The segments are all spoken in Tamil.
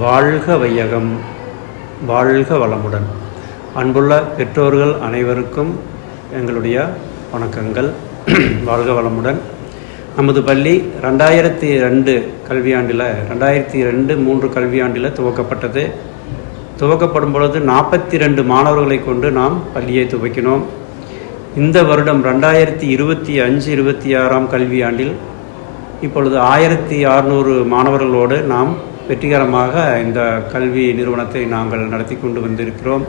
வாழ்க வையகம், வாழ்க வளமுடன். அன்புள்ள பெற்றோர்கள் அனைவருக்கும் எங்களுடைய வணக்கங்கள். வாழ்க வளமுடன். நமது பள்ளி 2002 கல்வியாண்டில் 2002-3 கல்வியாண்டில் துவக்கப்பட்டது. துவக்கப்படும் பொழுது 42 மாணவர்களை கொண்டு நாம் பள்ளியை துவக்கினோம். இந்த வருடம் 2025-26 கல்வியாண்டில் இப்பொழுது 1600 மாணவர்களோடு நாம் வெற்றிகரமாக இந்த கல்வி நிறுவனத்தை நாங்கள் நடத்தி கொண்டு வந்திருக்கிறோம்.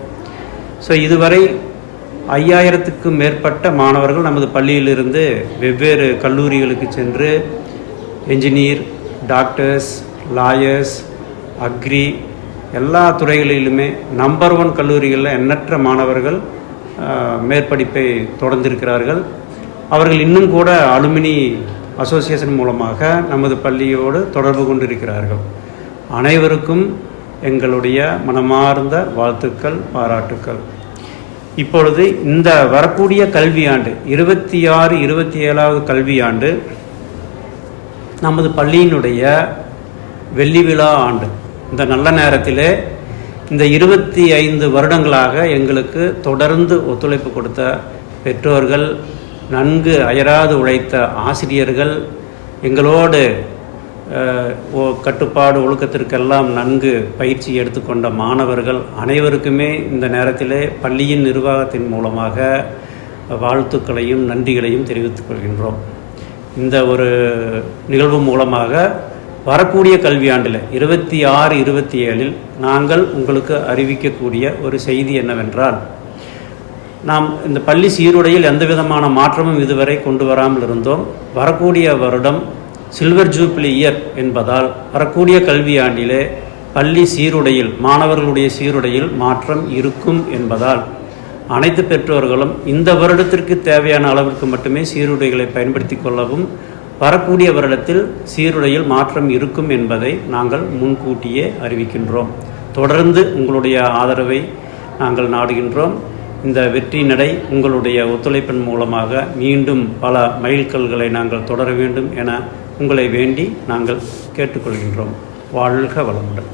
இதுவரை 5000க்கும் மேற்பட்ட மாணவர்கள் நமது பள்ளியிலிருந்து வெவ்வேறு கல்லூரிகளுக்கு சென்று என்ஜினியர், டாக்டர்ஸ், லாயர்ஸ், அக்ரி எல்லா துறைகளிலுமே நம்பர் 1 கல்லூரிகளில் எண்ணற்ற மாணவர்கள் மேற்படிப்பை தொடர்ந்திருக்கிறார்கள். அவர்கள் இன்னும் கூட அலுமினி அசோசியேஷன் மூலமாக நமது பள்ளியோடு தொடர்பு கொண்டிருக்கிறார்கள். அனைவருக்கும் எங்களுடைய மனமார்ந்த வாழ்த்துக்கள், பாராட்டுக்கள். இப்பொழுது இந்த வரக்கூடிய கல்வியாண்டு 26-27 கல்வியாண்டு நமது பள்ளியினுடைய வெள்ளி விழா ஆண்டு. இந்த நல்ல நேரத்திலே இந்த 25 வருடங்களாக எங்களுக்கு தொடர்ந்து ஒத்துழைப்பு கொடுத்த பெற்றோர்கள், நன்கு அயராது உழைத்த ஆசிரியர்கள், எங்களோடு கட்டுப்பாடு ஒழுக்கத்திற்கெல்லாம் நன்கு பயிற்சி எடுத்துக்கொண்ட மாணவர்கள் அனைவருக்குமே இந்த நேரத்திலே பள்ளியின் நிர்வாகத்தின் மூலமாக வாழ்த்துக்களையும் நன்றிகளையும் தெரிவித்துக் கொள்கின்றோம். இந்த ஒரு நிகழ்வு மூலமாக வரக்கூடிய கல்வியாண்டில் 26-27 நாங்கள் உங்களுக்கு அறிவிக்கக்கூடிய ஒரு செய்தி என்னவென்றால், நாம் இந்த பள்ளி சீருடையில் எந்த விதமான மாற்றமும் இதுவரை கொண்டு வராமல் இருந்தோம். வரக்கூடிய வருடம் சில்வர் ஜூப்ளி இயர் என்பதால் வரக்கூடிய கல்வியாண்டிலே பள்ளி சீருடையில், மாணவர்களுடைய சீருடையில் மாற்றம் இருக்கும் என்பதால் அனைத்து பெற்றோர்களும் இந்த வருடத்திற்கு தேவையான அளவிற்கு மட்டுமே சீருடைகளை பயன்படுத்தி கொள்ளவும், வரக்கூடிய வருடத்தில் சீருடையில் மாற்றம் இருக்கும் என்பதை நாங்கள் முன்கூட்டியே அறிவிக்கின்றோம். தொடர்ந்து உங்களுடைய ஆதரவை நாங்கள் நாடுகின்றோம். இந்த வெற்றி நடை உங்களுடைய ஒத்துழைப்பின் மூலமாக மீண்டும் பல மைல்கல்களை நாங்கள் தொடர வேண்டும் என உங்களை வேண்டி நாங்கள் கேட்டுக்கொள்கின்றோம். வாழ்க வளமுடன்.